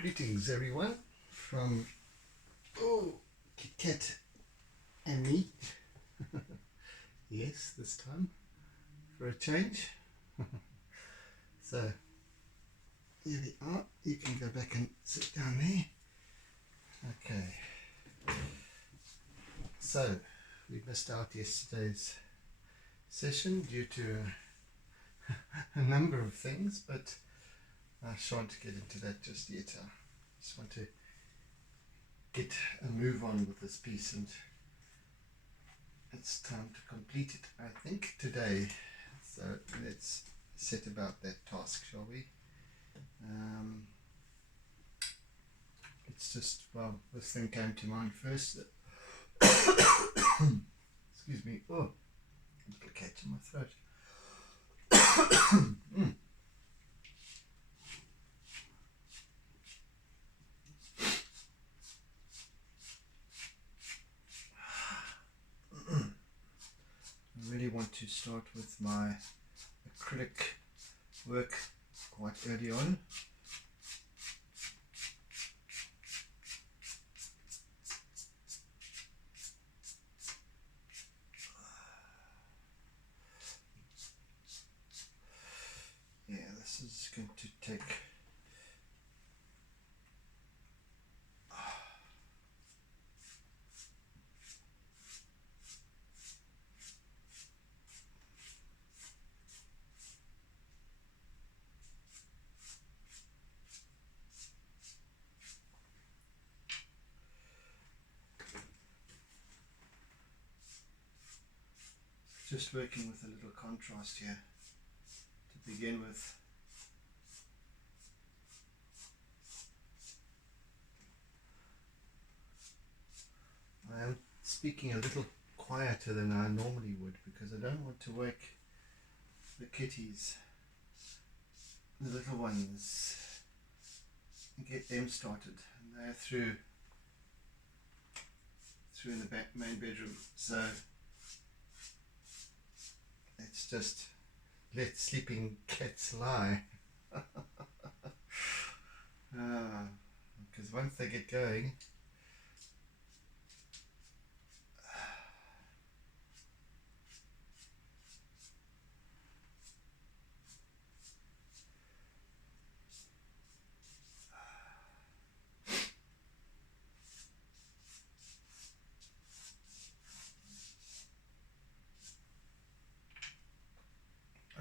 Greetings everyone from Kit Kat and me. Yes, this time for a change. So here we are. You can go back and sit down there. Okay. So we missed out yesterday's session due to a number of things, but I shan't get into that just yet. I just want to get a move on with this piece, and it's time to complete it, I think, today. So let's set about that task, shall we? It's just, well, this thing came to mind first. Excuse me. Oh, a little catch in my throat. I really want to start with my acrylic work quite early on. Yeah, this is going to take just working with a little contrast here to begin with. I am speaking a little quieter than I normally would because I don't want to wake the kitties, the little ones, and get them started. And they're through in the main bedroom, so it's just let sleeping cats lie. Because once they get going,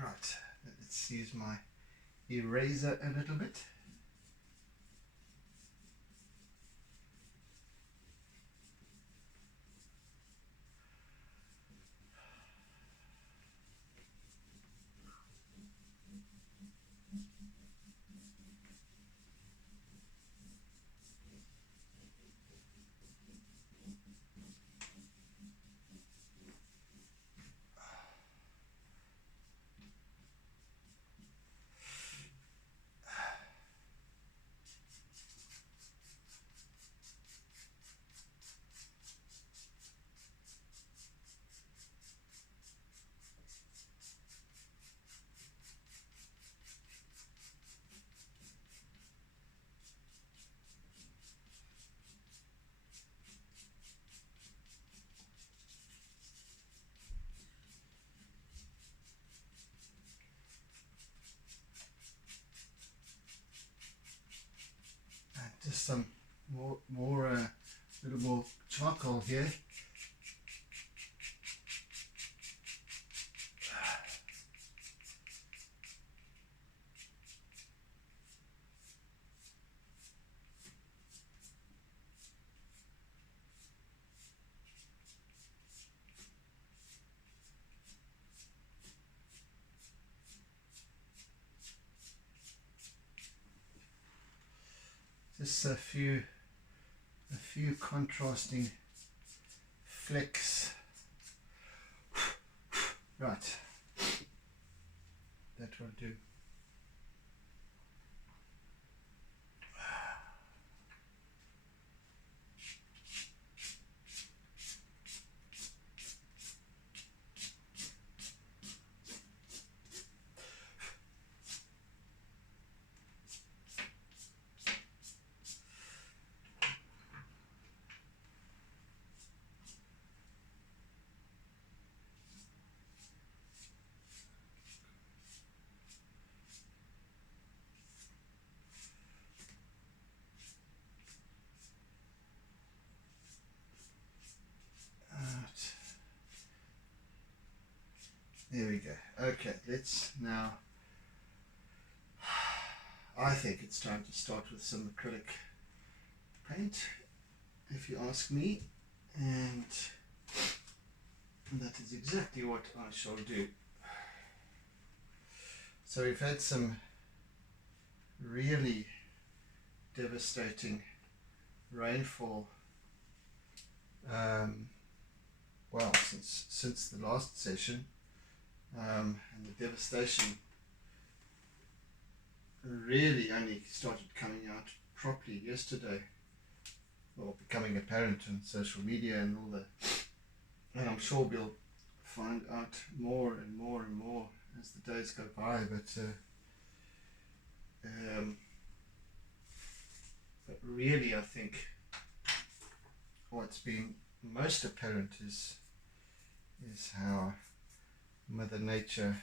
right, let's use my eraser a little bit. Just some more little more charcoal here. Just a few contrasting flecks. Right, that will do. There we go. Okay, let's now, I think it's time to start with some acrylic paint, if you ask me, and that is exactly what I shall do. So we've had some really devastating rainfall, well, since the last session, and the devastation really only started coming out properly yesterday, or becoming apparent on social media and all the, and I'm sure we'll find out more and more and more as the days go by, but really I think what's been most apparent is how Mother Nature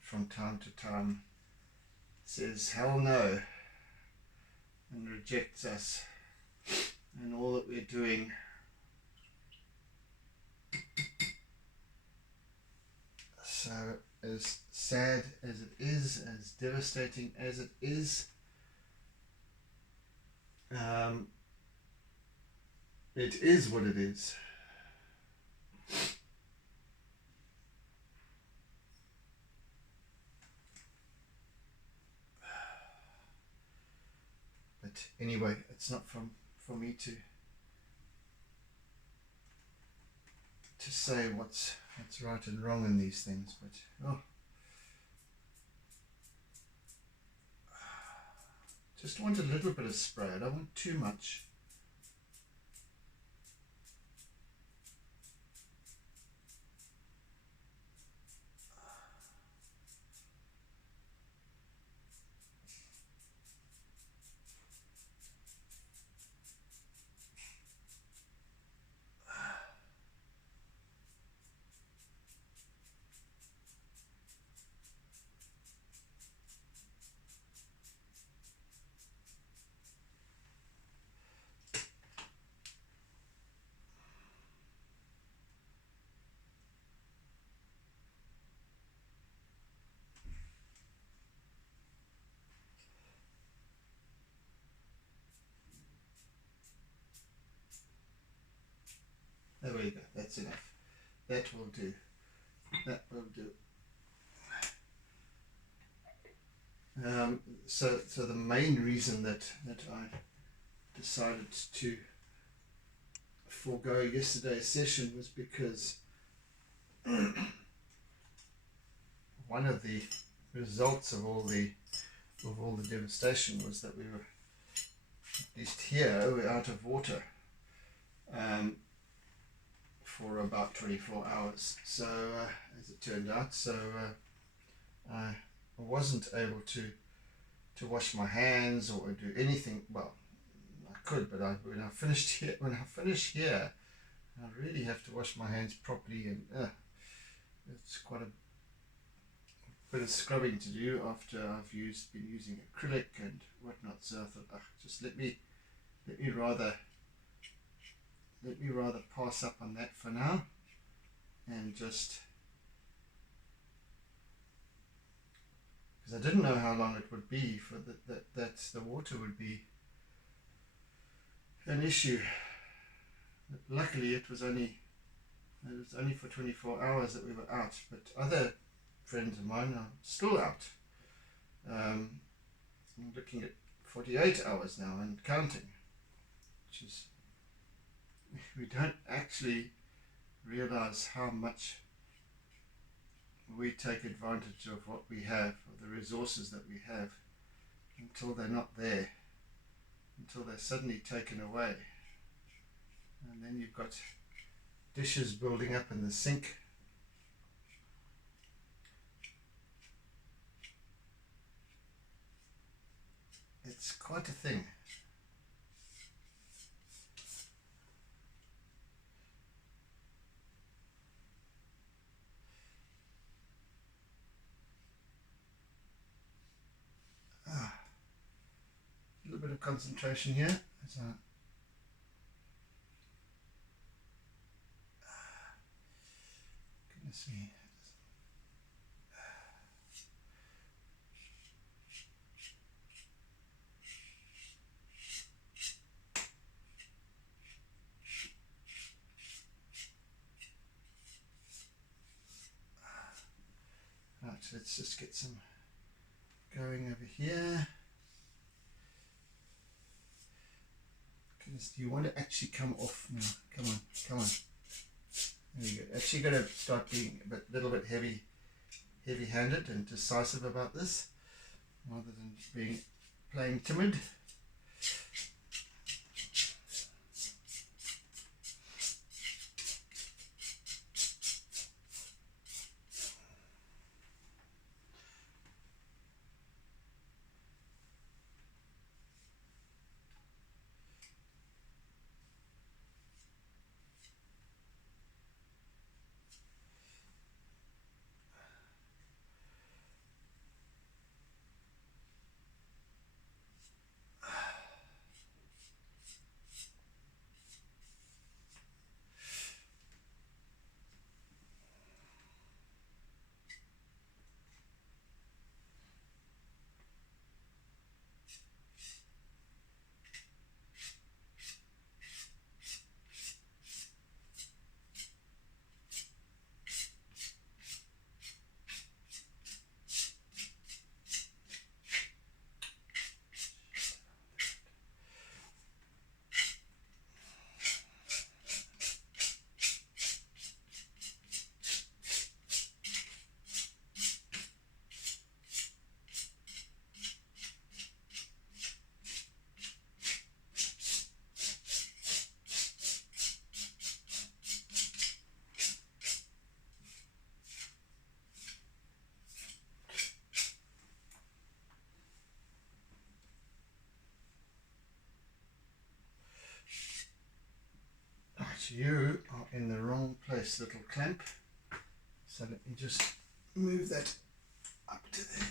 from time to time says hell no and rejects us and all that we're doing. So as sad as it is, as devastating as it is, it is what it is. But anyway, it's not for me to say what's right and wrong in these things, but just want a little bit of spray. I don't want too much. There we go, that's enough. That will do. That will do. So the main reason that I decided to forego yesterday's session was because one of the results of all the devastation was that we were, at least here, we're out of water for about 24 hours. So as it turned out, I wasn't able to wash my hands or do anything. Well, I could, but when I finish here, I really have to wash my hands properly, and it's quite a bit of scrubbing to do after I've been using acrylic and whatnot. So I thought, just let me rather pass up on that for now, and just, because I didn't know how long it would be for that the water would be an issue. But luckily it was only for 24 hours that we were out, but other friends of mine are still out. I'm looking at 48 hours now and counting, which is, we don't actually realize how much we take advantage of what we have, of the resources that we have, until they're not there, until they're suddenly taken away. And then you've got dishes building up in the sink. It's quite a thing. A little bit of concentration here. Goodness me, Right, let's just get some going over here. Because you want to actually come off now. Come on, come on. There you go. Actually got to start being a little bit heavy-handed and decisive about this, rather than playing timid. You are in the wrong place, little clamp. So let me just move that up to there.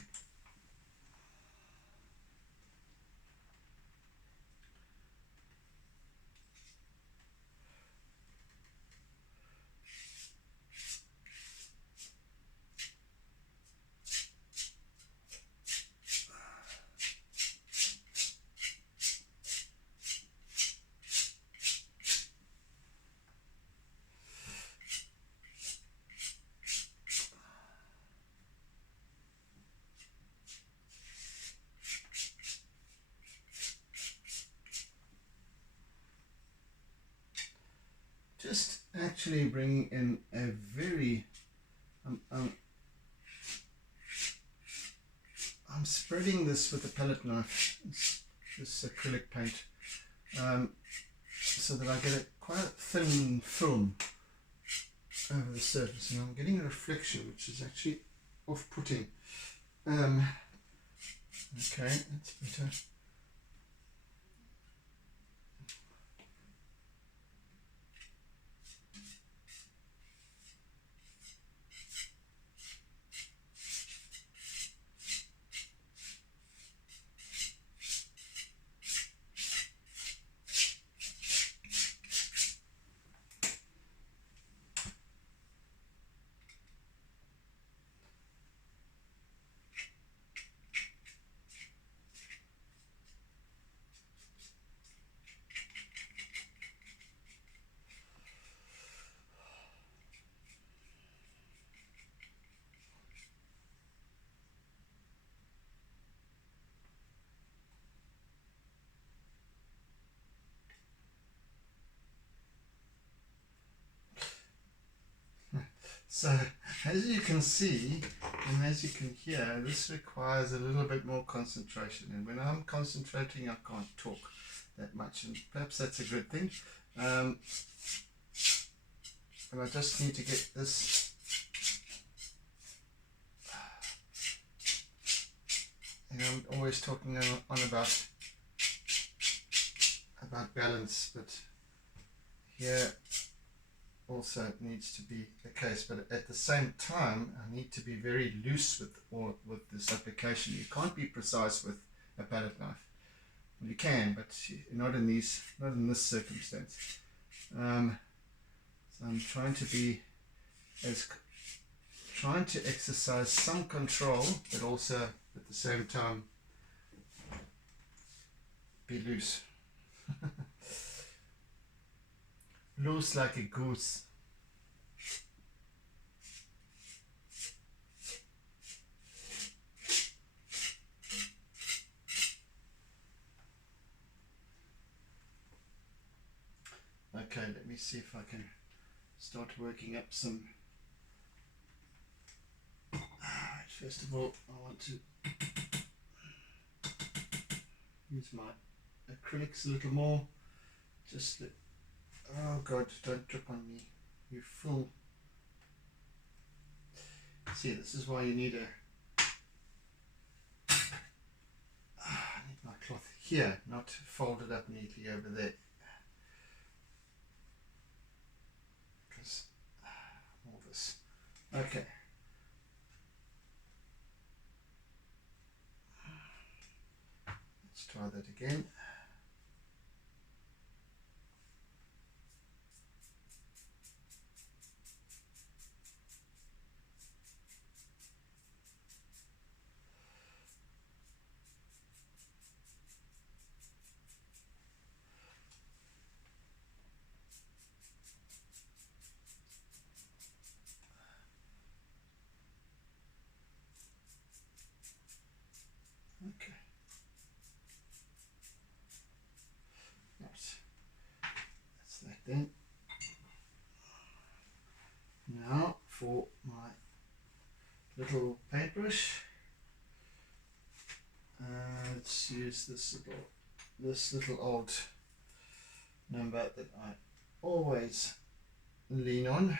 Just actually bringing in a very, I'm spreading this with a palette knife, this acrylic paint, so that I get quite a thin film over the surface, and I'm getting a reflection which is actually off-putting. Okay, that's better. So, as you can see, and as you can hear, this requires a little bit more concentration. And when I'm concentrating, I can't talk that much. And perhaps that's a good thing. And I just need to get this. And I'm always talking on about balance, but here also it needs to be the case, but at the same time I need to be very loose with this application. You can't be precise with a palette knife. Well, you can, but not in this circumstance. So I'm trying to exercise some control, but also at the same time be loose. Loose like a goose. Okay, let me see if I can start working up some. First of all, I want to use my acrylics a little more. Just let, oh God, don't drip on me, you fool. See, this is why you need I need my cloth here, not folded up neatly over there. Because all this. Okay. Let's try that again. Okay. Yes. That's that then. Now for my little paintbrush. Let's use this little old number that I always lean on.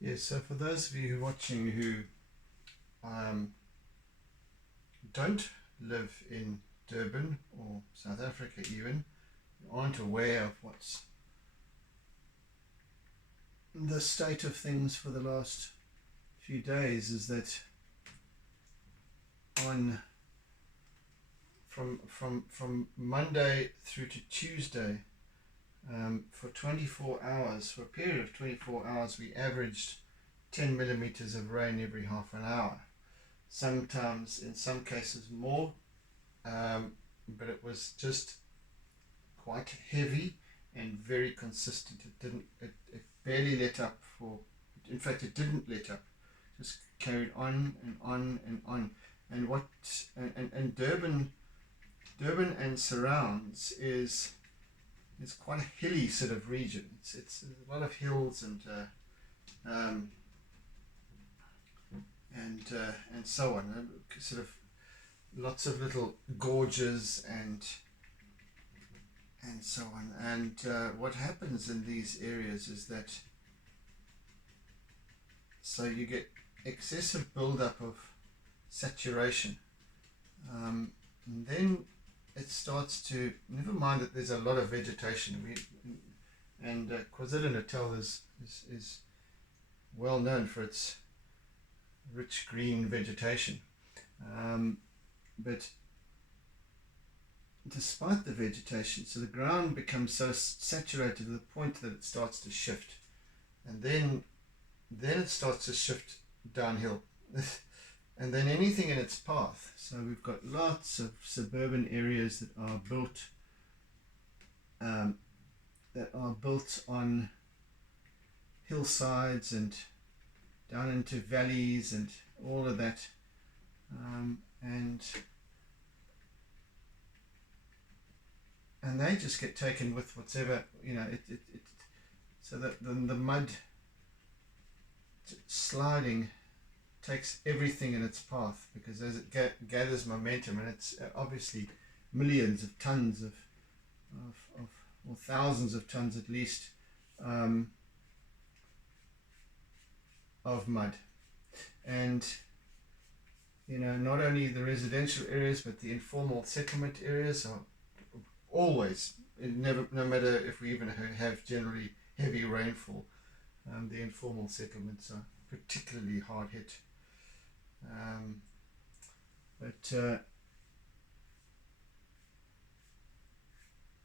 Yes, so for those of you watching who don't live in Durban or South Africa even, aren't aware of what's the state of things for the last few days, is that from Monday through to Tuesday, for 24 hours, for a period of 24 hours, we averaged 10 millimeters of rain every half an hour. Sometimes, in some cases, more, but it was just quite heavy and very consistent. It barely let up for, in fact, it didn't let up. Just carried on and on and on. And Durban and surrounds is quite a hilly sort of region. It's a lot of hills and so on. Sort of lots of little gorges and so on. And what happens in these areas is that so you get excessive buildup of saturation, and then it starts to, never mind that there's a lot of vegetation. KwaZulu-Natal is well known for its rich green vegetation, but despite the vegetation, so the ground becomes so saturated to the point that it starts to shift, and then it starts to shift downhill. and then anything in its path. So we've got lots of suburban areas that are built on hillsides and down into valleys and all of that, and they just get taken with whatever, so that the mud sliding takes everything in its path, because as it gathers momentum, and it's obviously millions of tons of or thousands of tons at least, of mud. And not only the residential areas, but the informal settlement areas are always, no matter if we even have generally heavy rainfall, the informal settlements are particularly hard hit. But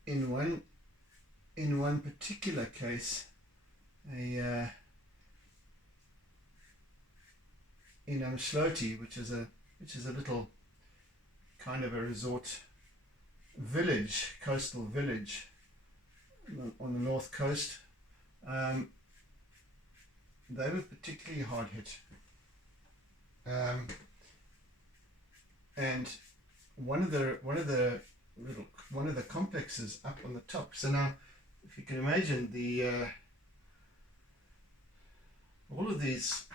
in one particular case, in Umdloti, which is a little kind of a resort village, coastal village on the north coast, they were particularly hard hit. And one of the complexes up on the top. So now, if you can imagine, all of these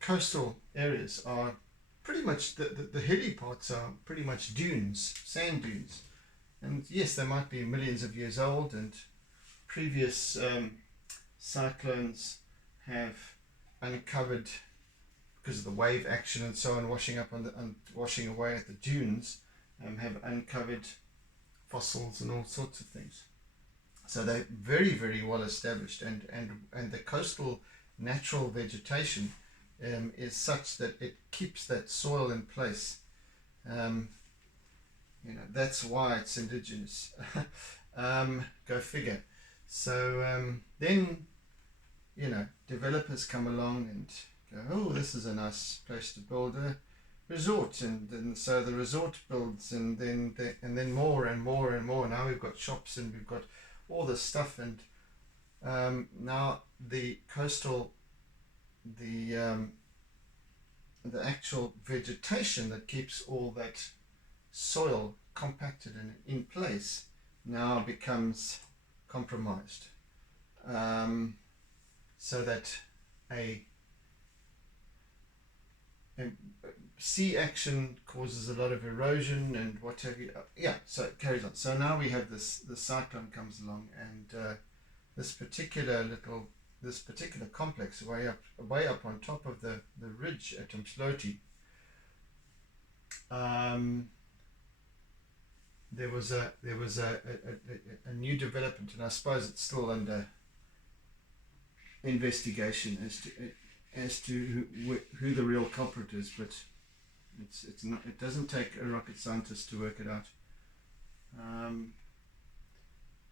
coastal areas are pretty much, the hilly parts are pretty much dunes, sand dunes, and yes, they might be millions of years old, and previous cyclones have uncovered, because of the wave action and so on, washing away at the dunes, have uncovered fossils and all sorts of things. So they're very, very well established, and the coastal natural vegetation is such that it keeps that soil in place. That's why it's indigenous. Go figure. So then, developers come along and go, oh, this is a nice place to build a resort, and so the resort builds, and then more and more and more. Now we've got shops and we've got all this stuff, and now the coastal, the actual vegetation that keeps all that soil compacted and in place now becomes compromised, so that a sea action causes a lot of erosion and what have you. So it carries on. So now we have the cyclone comes along, and this particular complex way up on top of the ridge at Umdloti, there was a new development, and I suppose it's still under investigation as to who the real culprit is, but it's not. It doesn't take a rocket scientist to work it out.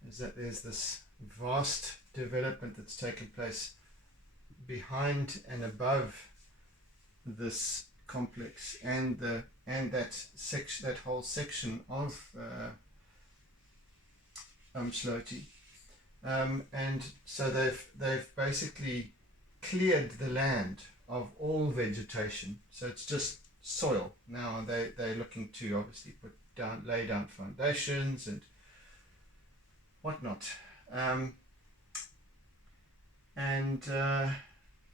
Is that there's this vast development that's taken place behind and above this complex, and that whole section of Umdloti, and so they've basically cleared the land of all vegetation, so it's just soil now. They're looking to obviously lay down foundations and whatnot,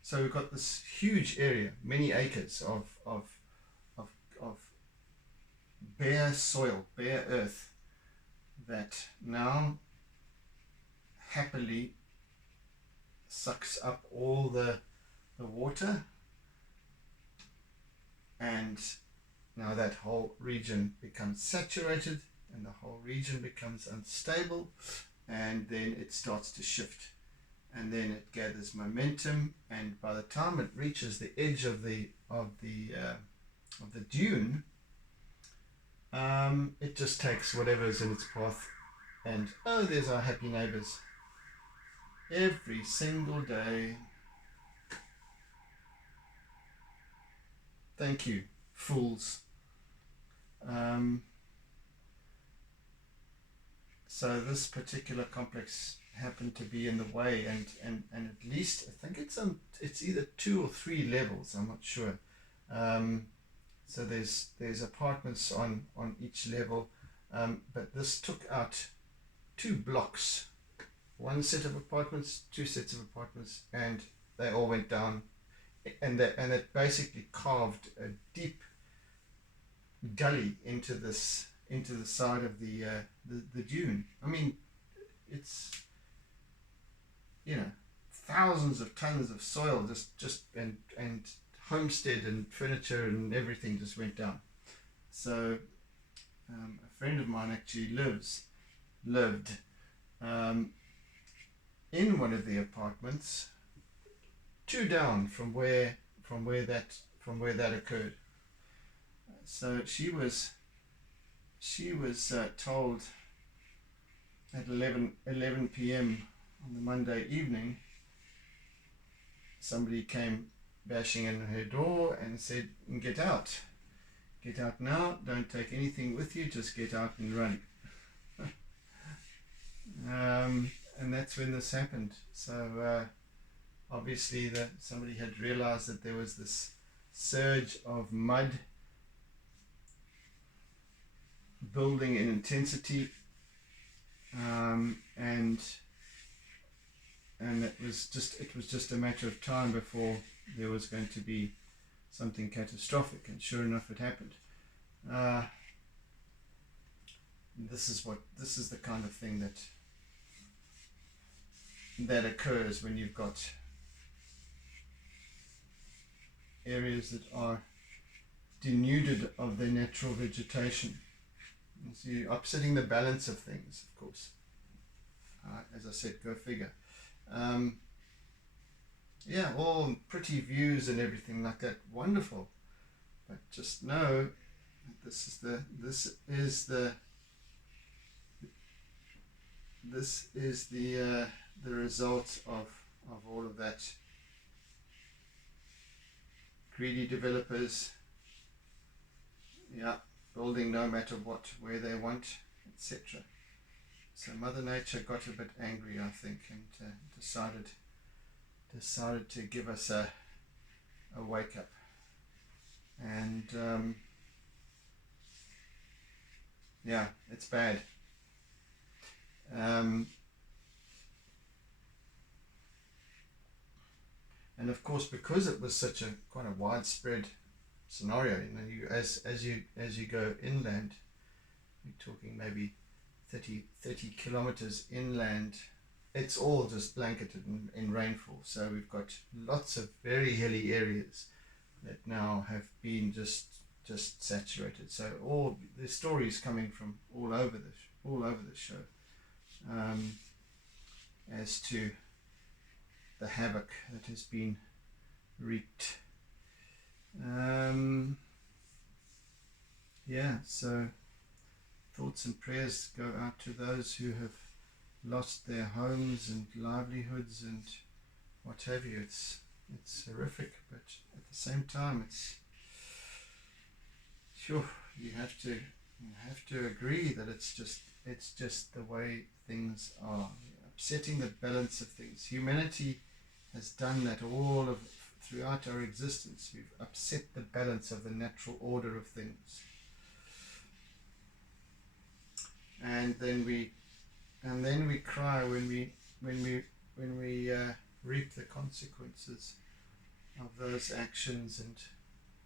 so we've got this huge area, many acres of bare soil, bare earth, that now happily sucks up all the water, and now that whole region becomes saturated, and the whole region becomes unstable, and then it starts to shift, and then it gathers momentum, and by the time it reaches the edge of the dune, it just takes whatever's in its path, and there's our happy neighbors every single day. Thank you, fools. So this particular complex happened to be in the way, and at least I think it's either 2 or 3 levels. I'm not sure. So there's apartments on each level, but this took out 2 blocks, 1 set of apartments, 2 sets of apartments, and they all went down, and it basically carved a deep gully into the side of the dune. I mean, it's, you know, thousands of tons of soil just and homestead and furniture and everything just went down. So a friend of mine actually lived in one of the apartments, 2 down from where that occurred. So she was told at 11 p.m. on the Monday evening, somebody came bashing in her door and said, get out now, don't take anything with you, just get out and run. And that's when this happened. So obviously somebody had realized that there was this surge of mud building in intensity, and it was just a matter of time before there was going to be something catastrophic, and sure enough it happened. This is the kind of thing that occurs when you've got areas that are denuded of their natural vegetation. So you're upsetting the balance of things, of course. As I said, go figure. Yeah, all pretty views and everything like that, wonderful. But just know that this is the result of all of that. Greedy developers, yeah, building no matter what, where they want, etc. So Mother Nature got a bit angry, I think, and decided to give us a wake up. And yeah, it's bad. And of course, because it was such a quite a widespread scenario, you as you go inland, you're talking maybe 30 kilometers inland, it's all just blanketed in rainfall. So we've got lots of very hilly areas that now have been just saturated. So all the stories coming from all over the show, as to the havoc that has been wreaked. Yeah, so thoughts and prayers go out to those who have lost their homes and livelihoods and what have you. It's horrific, but at the same time, it's sure you have to agree that it's just the way things are, upsetting the balance of things. Humanity has done that throughout our existence. We've upset the balance of the natural order of things, and then we cry when we reap the consequences of those actions and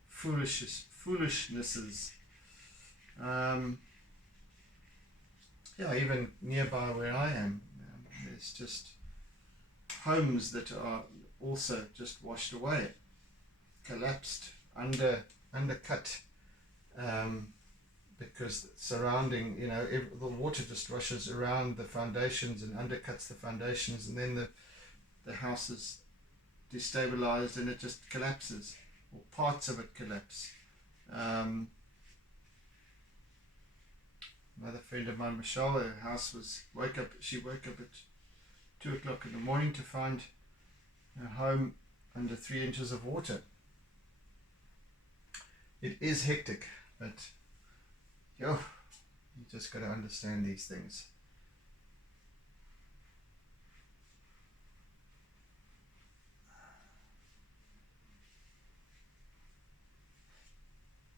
foolishnesses. Yeah, even nearby where I am, there's just homes that are also just washed away, collapsed, undercut, because surrounding, the water just rushes around the foundations and undercuts the foundations, and then the house is destabilized and it just collapses, or parts of it collapse. Another friend of mine, Michelle, her house she woke up at 2 o'clock in the morning to find her home under 3 inches of water. it is hectic, but yo, you just got to understand these things.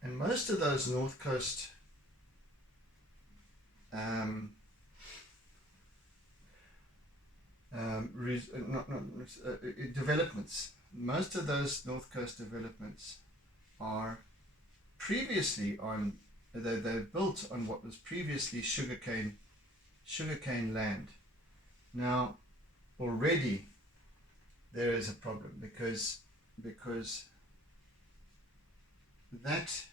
And most of those North Coast developments, most of those North Coast developments are previously on, they're built on what was previously sugarcane land. Now, already there is a problem because that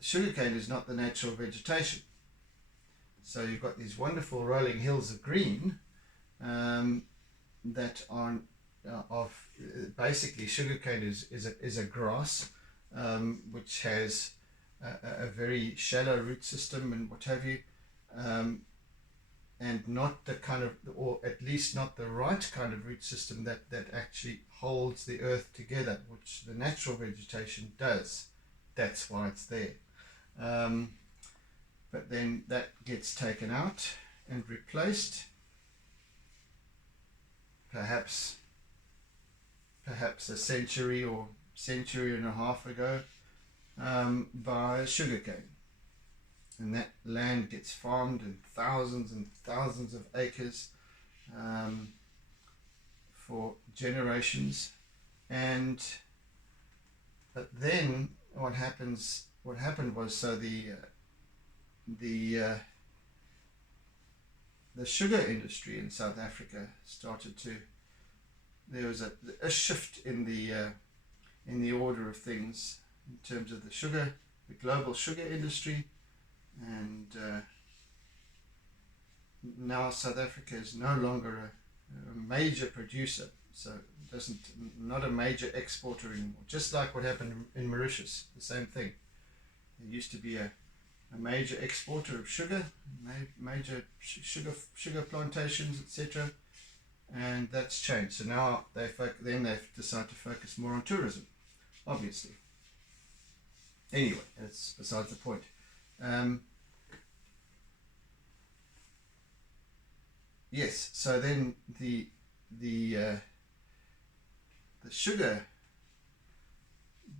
sugarcane is not the natural vegetation. So you've got these wonderful rolling hills of green that are of basically sugarcane is a grass which has a very shallow root system and what have you, and not the kind of, or at least not the right kind of root system that actually holds the earth together, which the natural vegetation does. That's why it's there. But then that gets taken out and replaced, perhaps a century or century and a half ago, by sugarcane. And that land gets farmed in thousands and thousands of acres for generations. But then what happened was, so the sugar industry in South Africa started to, there was a shift in the order of things in terms of the global sugar industry, and now South Africa is no longer a major producer, so not a major exporter anymore. Just like what happened in Mauritius, the same thing. There used to be a major exporter of sugar, major sugar plantations, etc., and that's changed. So now they've decided to focus more on tourism, obviously. Anyway, that's besides the point. Yes, so then the sugar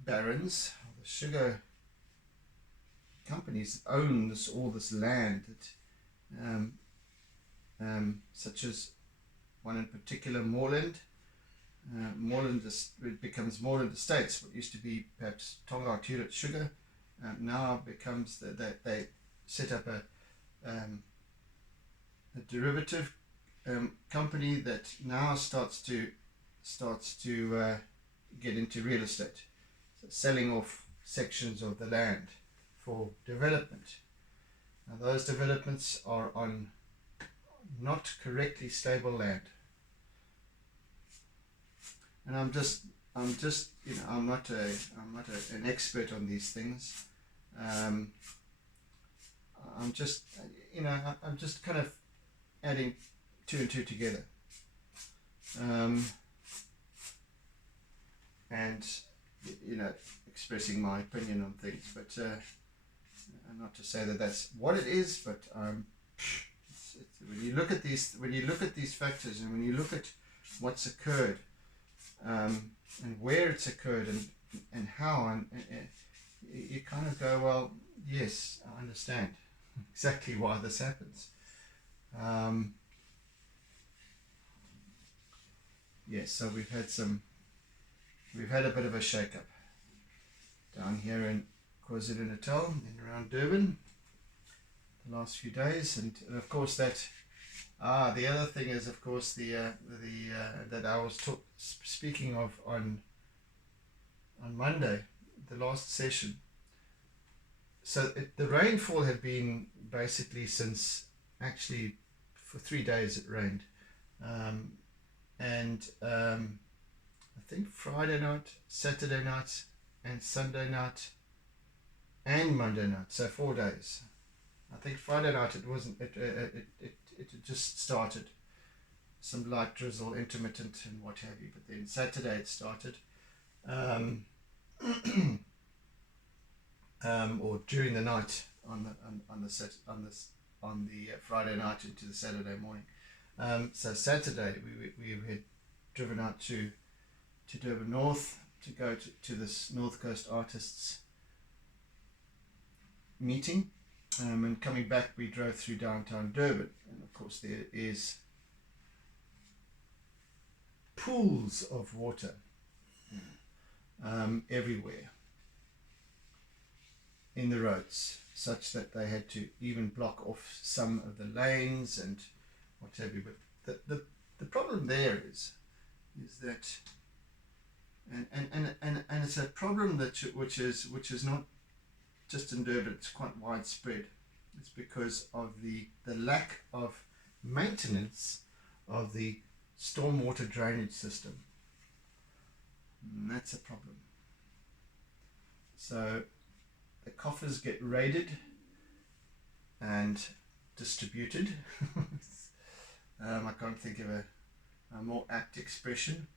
barons, the sugar companies that own all this land, such as one in particular, Moreland. It becomes Moreland Estates, what used to be perhaps Tonga Tulip Sugar, now becomes that they set up a derivative company that now starts to get into real estate, so selling off sections of the land for development. Now those developments are on not correctly stable land, and I'm not an expert on these things. I'm just kind of adding two and two together, and expressing my opinion on things, but not to say that that's what it is, but when you look at these factors, and when you look at what's occurred, and where it's occurred, and how, and you kind of go, well, yes, I understand exactly why this happens. Yes, so we've had a bit of a shake-up down here in KwaZulu-Natal and around Durban the last few days, and of course that the other thing is, of course, that I was speaking of on Monday, the last session. So the rainfall had been basically since, actually for 3 days it rained, and I think Friday night, Saturday night, and Sunday night, and Monday night. So 4 days. I think Friday night it wasn't. It had just started, some light drizzle, intermittent, and what have you. But then Saturday it started, or during the night on the Friday night into the Saturday morning. So Saturday we had driven out to Durban North to go to this North Coast Artists meeting, and coming back we drove through downtown Durban, and of course there is pools of water everywhere in the roads, such that they had to even block off some of the lanes and what have you. But the problem there is that, and it's a problem that which is not just in Durban, it's quite widespread. It's because of the lack of maintenance of the stormwater drainage system. And that's a problem. So the coffers get raided and distributed. I can't think of a more apt expression.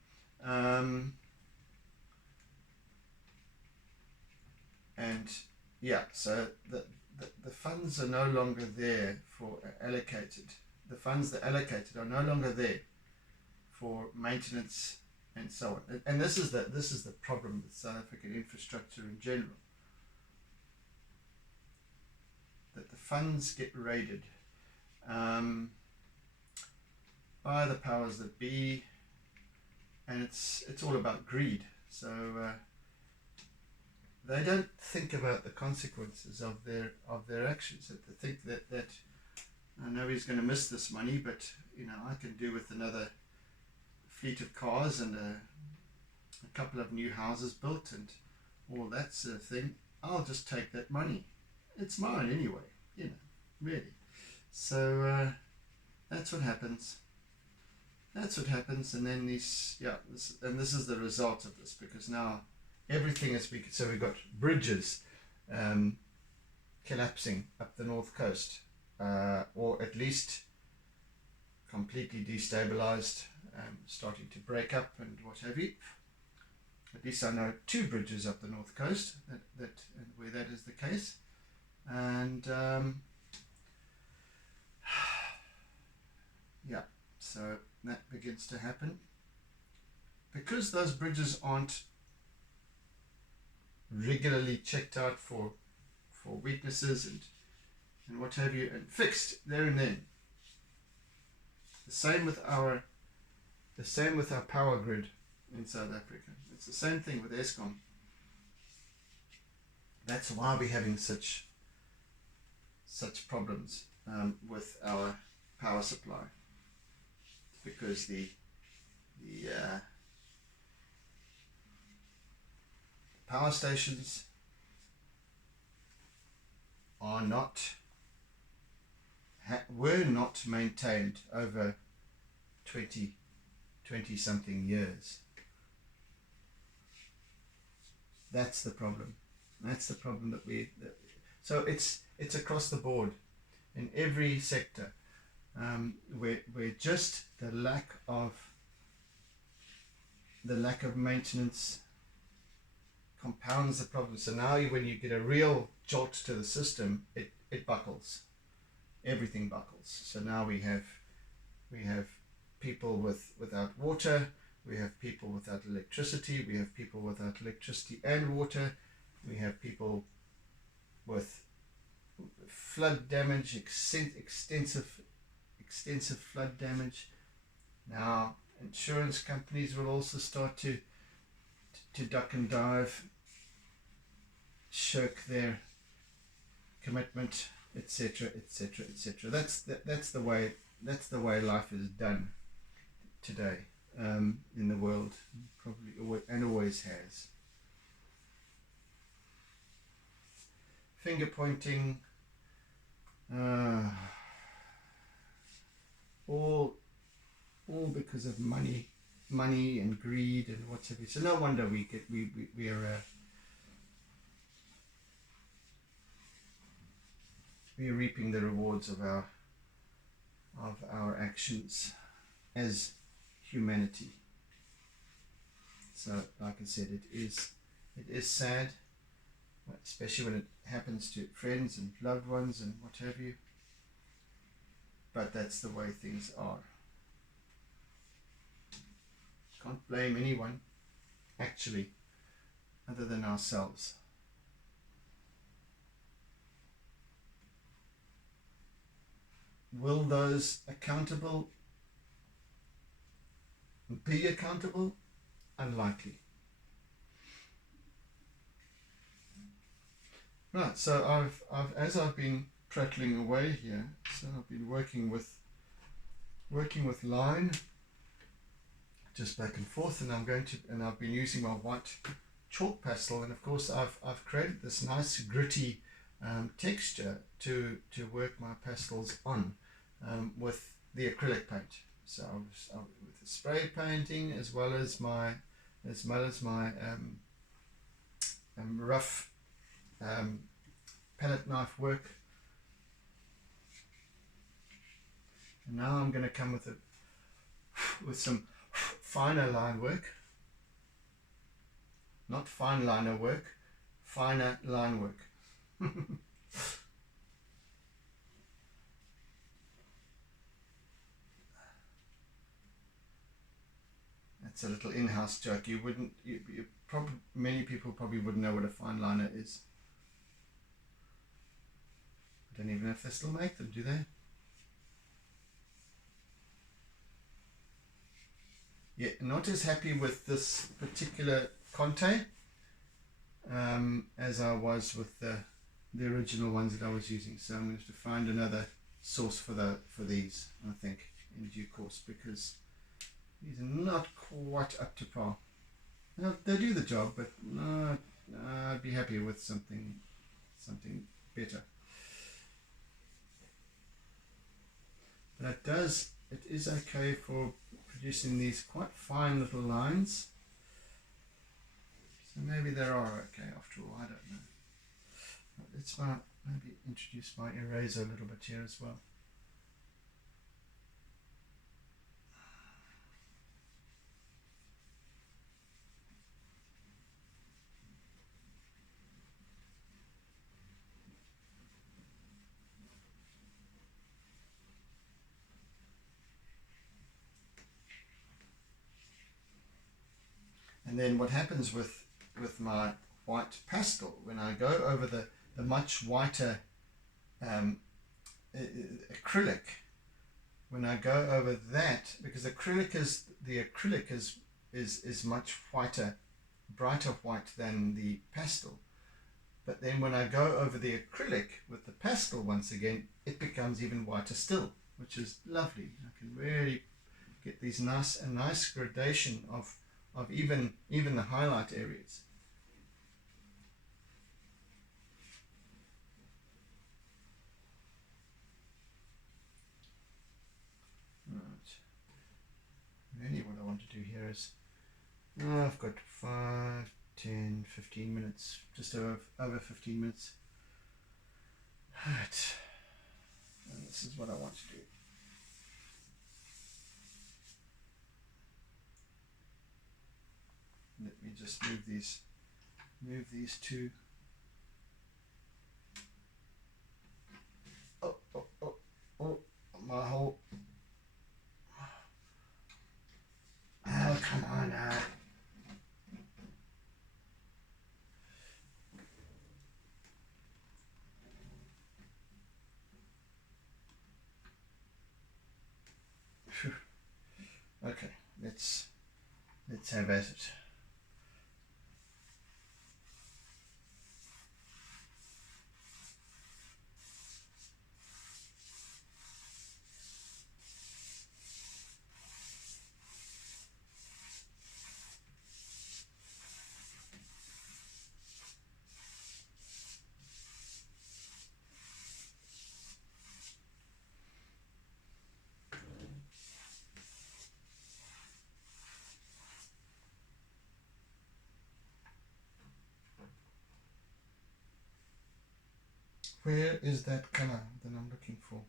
And yeah, so the funds are no longer there for allocated. The funds that are allocated are no longer there for maintenance and so on. And this is the problem with South African infrastructure in general. That the funds get raided by the powers that be, and it's all about greed. So they don't think about the consequences of their actions. That they think that I know he's going to miss this money, but I can do with another fleet of cars and a couple of new houses built and all that sort of thing. I'll just take that money. It's mine anyway, really. So that's what happens. And then this is the result of this, because now everything is weak. So we've got bridges collapsing up the north coast, or at least completely destabilized, starting to break up and what have you. At least I know 2 bridges up the north coast that where that is the case. And yeah, so that begins to happen because those bridges aren't regularly checked out for weaknesses and what have you, and fixed there and then. The same with our power grid in South Africa. It's the same thing with Eskom. That's why we're having such problems with our power supply. It's because the power stations are were not maintained over 20 something years. That's the problem. That's the problem so it's across the board in every sector, where just the lack of maintenance compounds the problem. So now when you get a real jolt to the system, it buckles. Everything buckles. So now we have people without water, we have people without electricity, we have people without electricity and water, we have people with flood damage, extensive flood damage. Now insurance companies will also start to duck and dive, shirk their commitment, etc., etc., etc. That's the way life is done today in the world, probably, and always has. Finger pointing, all because of money and greed and what have you. So no wonder we are reaping the rewards of our actions as humanity. So like I said, It is sad, especially when it happens to friends and loved ones and what have you. But that's the way things are. Can't blame anyone, actually, other than ourselves. Will those accountable be accountable? Unlikely. Right, so as I've been prattling away here, so I've been working with line just back and forth, and I've been using my white chalk pastel, and of course I've created this nice gritty texture to work my pastels on with the acrylic paint. So I was with the spray painting as well as my rough palette knife work. And now I'm going to come with some finer line work, not fine liner work, finer line work. That's a little in-house joke. You probably, many people probably wouldn't know what a fine liner is. I don't even know if they still make them, do they? Yeah, not as happy with this particular Conte as I was with the original ones that I was using. So I'm going to have to find another source for these, I think, in due course, because these are not quite up to par. Now, they do the job, but I'd be happy with something better. But it is okay for producing these quite fine little lines. So maybe they are okay after all, I don't know. Let's maybe introduce my eraser a little bit here as well. And then what happens with my white pastel, when I go over the much whiter acrylic, when I go over that, because the acrylic is much whiter, brighter white than the pastel. But then when I go over the acrylic with the pastel once again, it becomes even whiter still, which is lovely. I can really get these nice gradation of even the highlight areas. Right. Really what I want to do here is, I've got 5, 10, 15 minutes, just over 15 minutes. Right. And this is what I want to do. Let me just move these two. Oh, my whole. Oh, come on now. Okay, let's have at it. Where is that color that I'm looking for?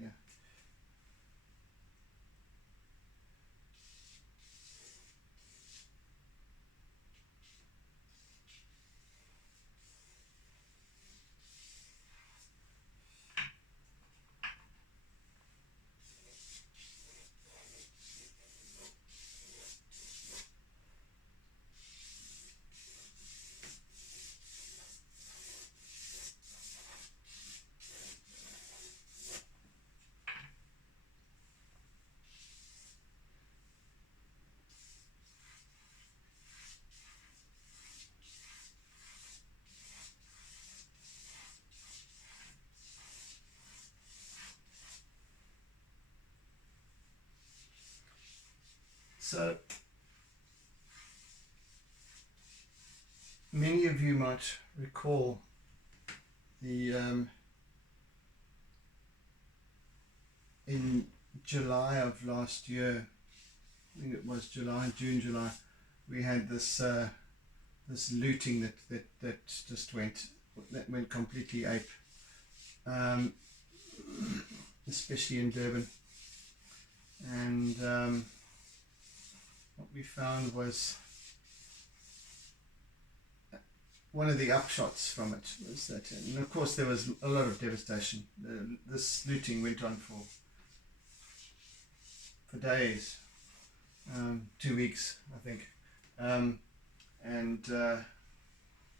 Yeah. So many of you might recall the in July of last year, I think it was June, July, we had this this looting that just went completely ape, especially in Durban. And what we found was, one of the upshots from it was that, and of course there was a lot of devastation. This looting went on for days, 2 weeks, I think, and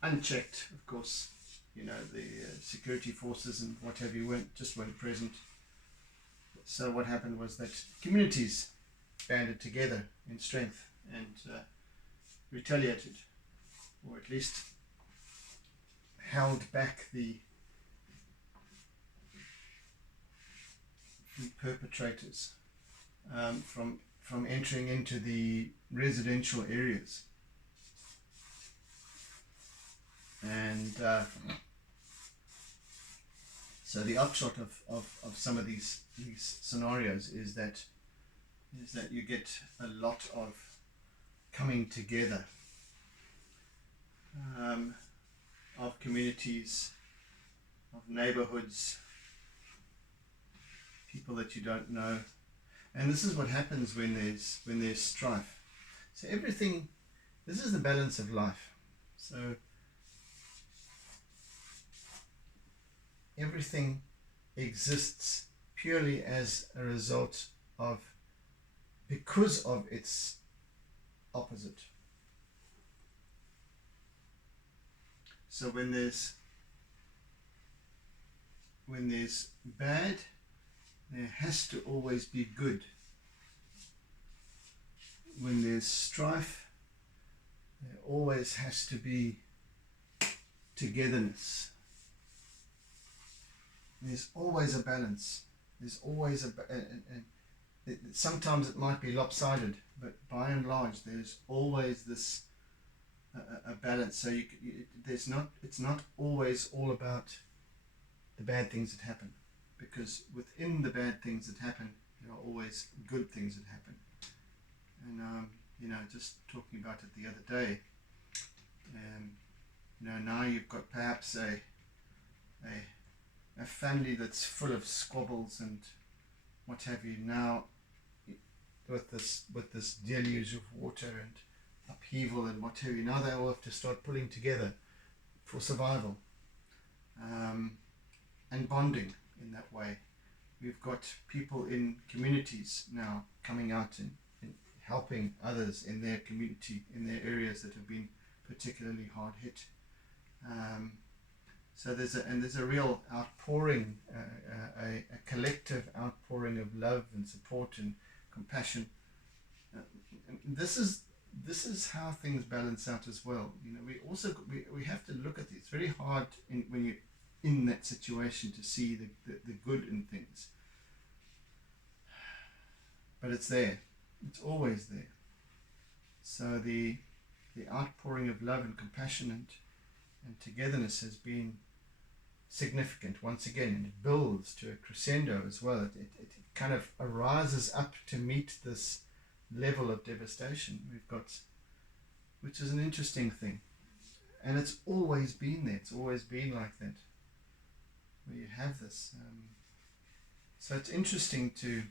unchecked, of course. You know, the security forces and what have you weren't present. So what happened was that communities banded together in strength and retaliated, or at least held back the perpetrators from entering into the residential areas. And so the upshot of some of these scenarios is that you get a lot of coming together of communities, of neighborhoods, people that you don't know. And this is what happens when there's strife. So everything, this is the balance of life. So everything exists purely as a result of, because of its opposite. So when there's bad, there has to always be good. When there's strife, there always has to be togetherness. There's always a balance. There's always sometimes it might be lopsided, but by and large, there's always this a balance. So it's not always all about the bad things that happen, because within the bad things that happen, there are always good things that happen. And just talking about it the other day, now you've got perhaps a family that's full of squabbles and what have you. Now, with this deluge of water and upheaval and what have you, now they all have to start pulling together for survival, and bonding in that way. We've got people in communities now coming out and helping others in their community, in their areas that have been particularly hard hit. So there's a real outpouring, a collective outpouring of love and support and compassion. This is how things balance out as well. We have to look at it. It's very hard when you're in that situation to see the good in things, but it's there. It's always there. So the outpouring of love and compassion and togetherness has been significant once again, and it builds to a crescendo as well. It kind of arises up to meet this level of devastation we've got, which is an interesting thing. And it's always been there. It's always been like that, where you have this. So it's interesting to,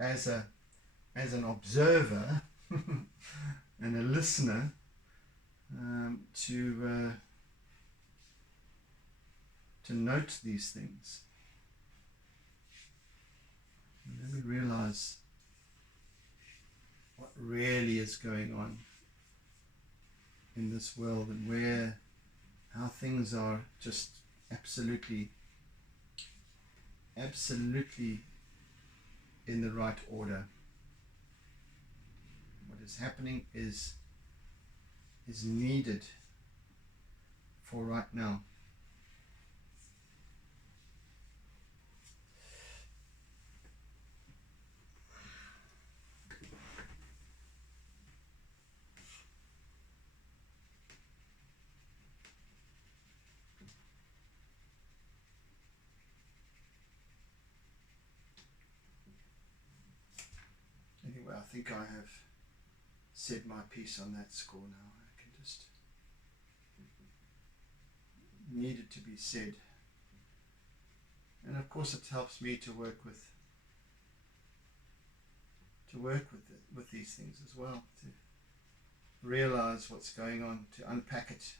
as an observer and a listener, to note these things. And then we realize what really is going on in this world, and how things are just absolutely in the right order. What is happening is needed for right now. think I have said my piece on that score now. I can just needed to be said. And of course it helps me to work with these things as well, to realize what's going on, to unpack it.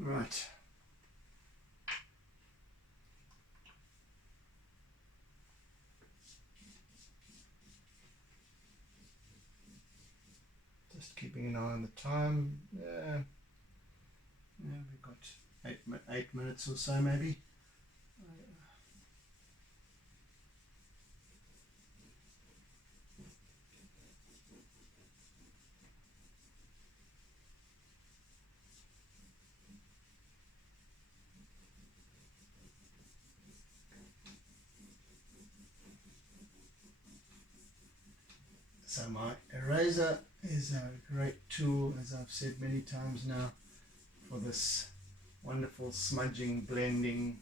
Right. Just keeping an eye on the time. Yeah, we've got 8 minutes or so maybe. So my eraser is a great tool, as I've said many times now, for this wonderful smudging, blending.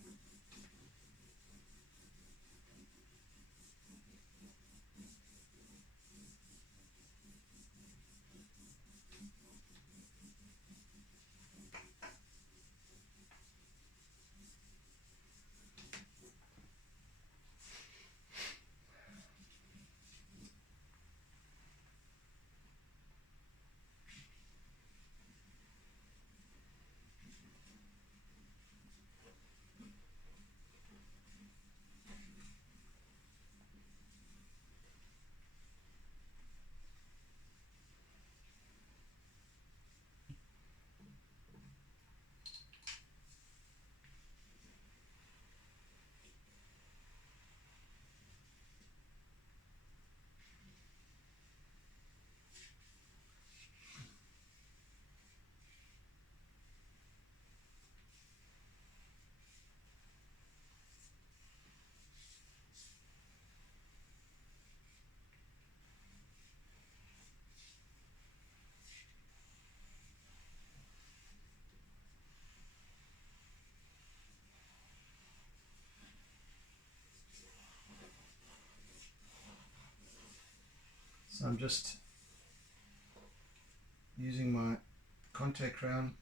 So I'm just using my contact round,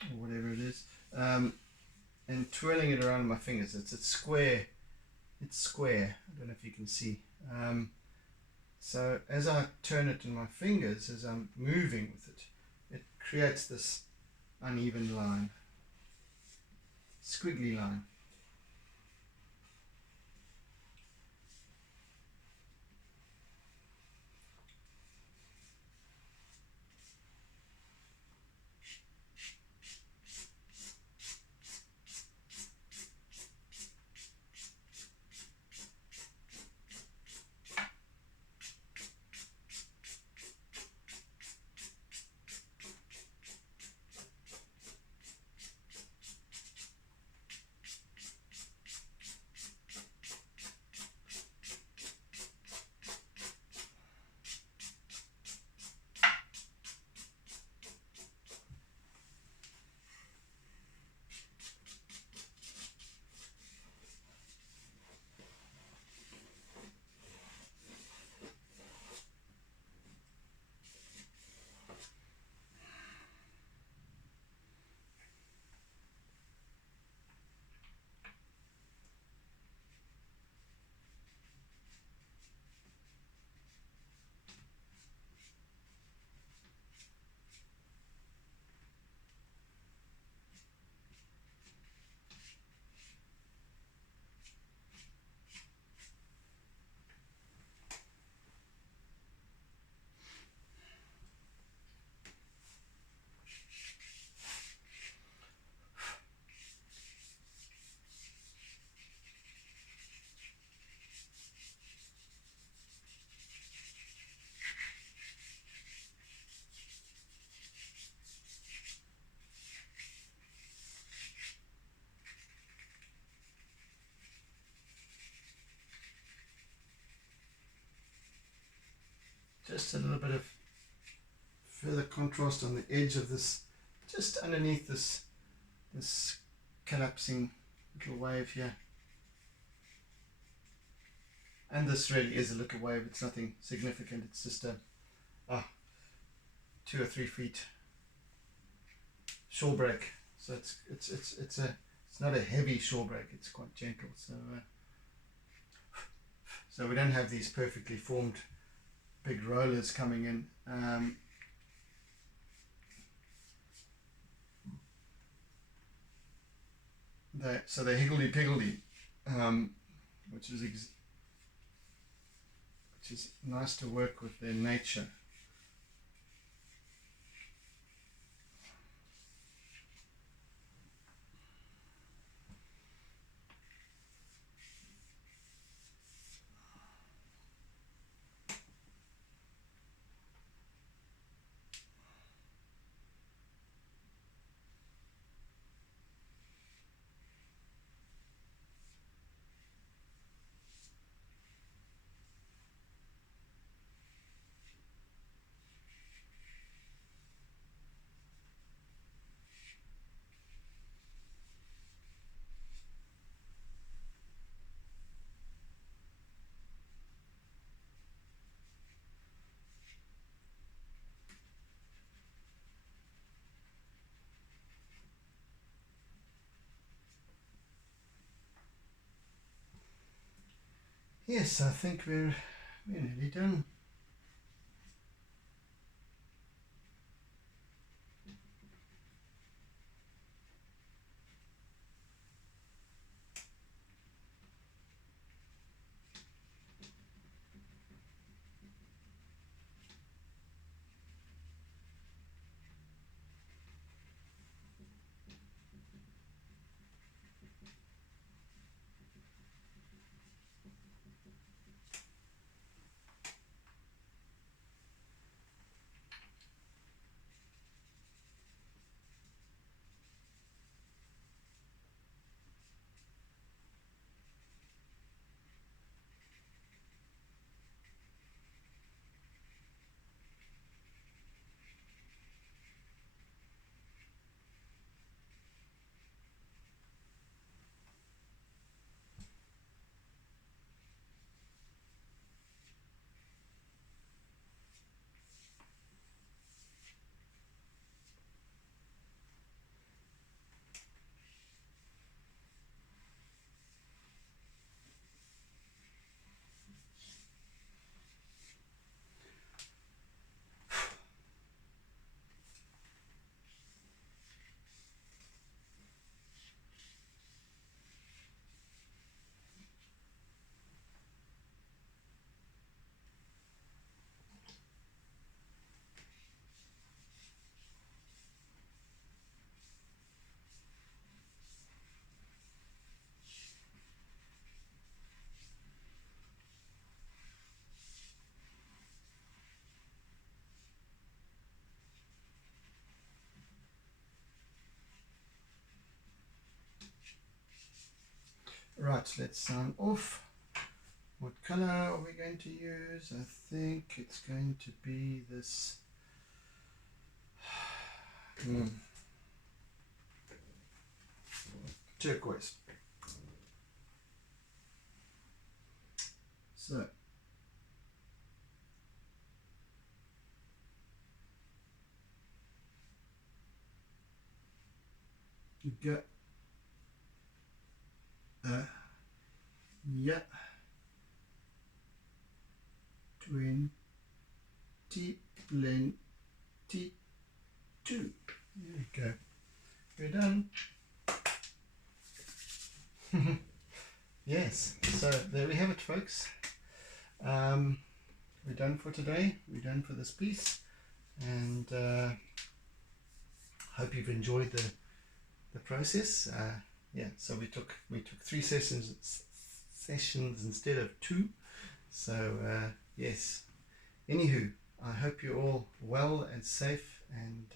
or whatever it is, and twirling it around my fingers. It's square. It's square. I don't know if you can see. So as I turn it in my fingers, as I'm moving with it, it creates this uneven line, squiggly line. just a little bit of further contrast on the edge of this, just underneath this collapsing little wave here. And this really is a little wave, it's nothing significant, it's just a 2 or 3 feet shorebreak. So it's not a heavy shorebreak, it's quite gentle. So we don't have these perfectly formed big rollers coming in. They're higgledy-piggledy, which is nice to work with their nature. Yes, I think we're nearly done. Right, let's sign off. What color are we going to use? I think it's going to be this turquoise. So go. Yeah. 22. There we go. We're done. Yes, so there we have it, folks. We're done for today. We're done for this piece, and hope you've enjoyed the process. Yeah, so we took 3 sessions instead of 2. So yes. Anywho, I hope you're all well and safe, and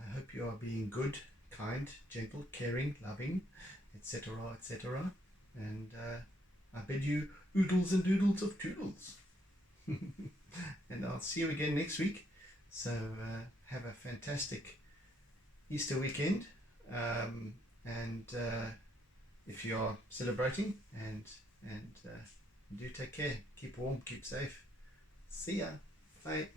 I hope you are being good, kind, gentle, caring, loving, etc., etc. And I bid you oodles and doodles of toodles. And I'll see you again next week. So have a fantastic Easter weekend, and if you are celebrating, and do take care, keep warm, keep safe. See ya. Bye.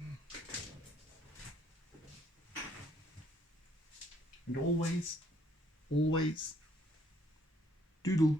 And always doodle.